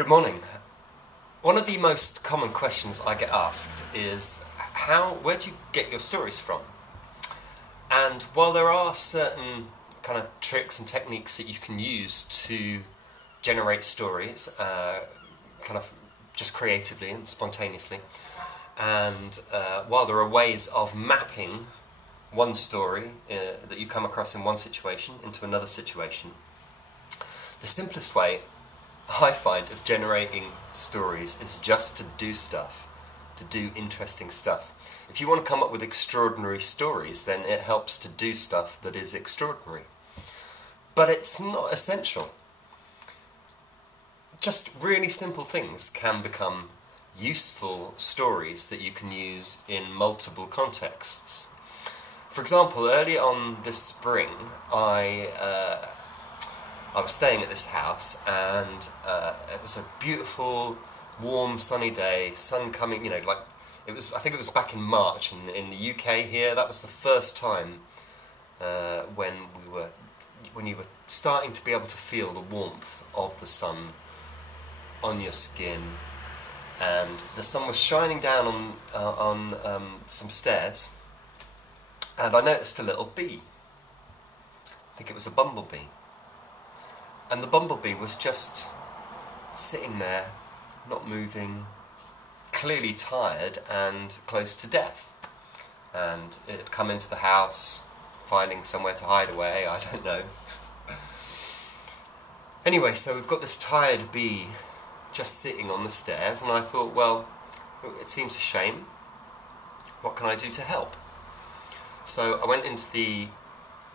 Good morning. One of the most common questions I get asked is, where do you get your stories from? And while there are certain kind of tricks and techniques that you can use to generate stories, kind of just creatively and spontaneously, and while there are ways of mapping one story that you come across in one situation into another situation, the simplest way I find of generating stories is just to do stuff, to do interesting stuff. If you want to come up with extraordinary stories, then it helps to do stuff that is extraordinary. But it's not essential. Just really simple things can become useful stories that you can use in multiple contexts. For example, early on this spring, I was staying at this house, and it was a beautiful, warm, sunny day, sun coming, I think it was back in March, and in the UK here, that was the first time when you were starting to be able to feel the warmth of the sun on your skin, and the sun was shining down on some stairs, and I noticed a little bee. I think it was a bumblebee. And the bumblebee was just sitting there, not moving, clearly tired and close to death. And it had come into the house, finding somewhere to hide away, I don't know. Anyway, so we've got this tired bee just sitting on the stairs, and I thought, well, it seems a shame. What can I do to help? So I went into the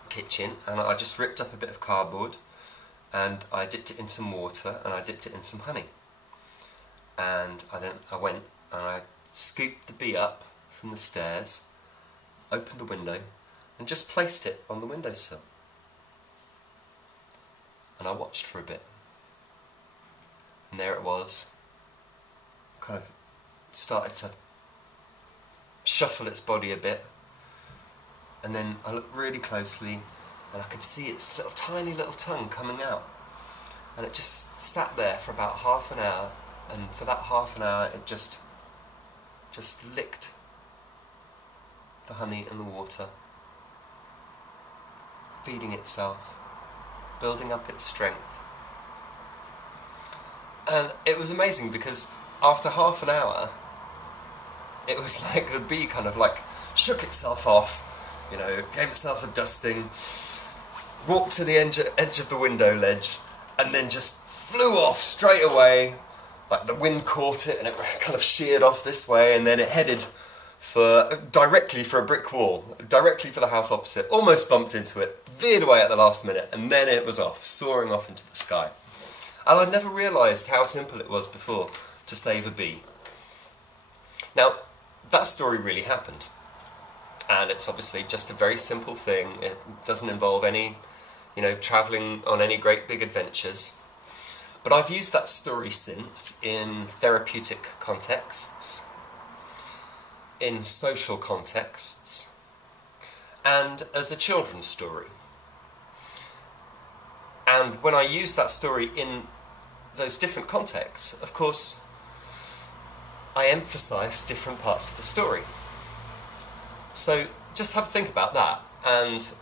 kitchen and I just ripped up a bit of cardboard, and I dipped it in some water, and I dipped it in some honey. And I went and I scooped the bee up from the stairs, opened the window, and just placed it on the windowsill. And I watched for a bit. And there it was, kind of started to shuffle its body a bit. And then I looked really closely, and I could see its tiny little tongue coming out. And it just sat there for about half an hour, and for that half an hour it just licked the honey and the water, feeding itself, building up its strength. And it was amazing, because after half an hour, it was like the bee kind of shook itself off, gave itself a dusting, walked to the edge of the window ledge, and then just flew off straight away. Like the wind caught it and it kind of sheared off this way, and then it headed directly for a brick wall, directly for the house opposite, almost bumped into it, veered away at the last minute, and then it was off, soaring off into the sky. And I'd never realised how simple it was before to save a bee. Now, that story really happened. And it's obviously just a very simple thing. It doesn't involve any, travelling on any great big adventures. But I've used that story since in therapeutic contexts, in social contexts, and as a children's story. And when I use that story in those different contexts, of course, I emphasise different parts of the story. So just have a think about that, and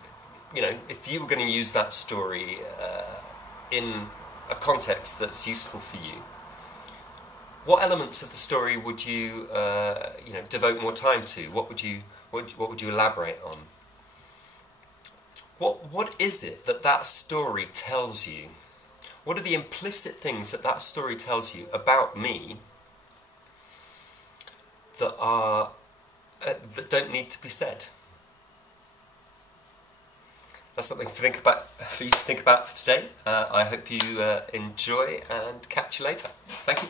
if you were going to use that story in a context that's useful for you, what elements of the story would you devote more time to? What would you elaborate on? What is it that story tells you? What are the implicit things that story tells you about me that don't need to be said? That's something for you to think about for today. I hope you enjoy, and catch you later. Thank you.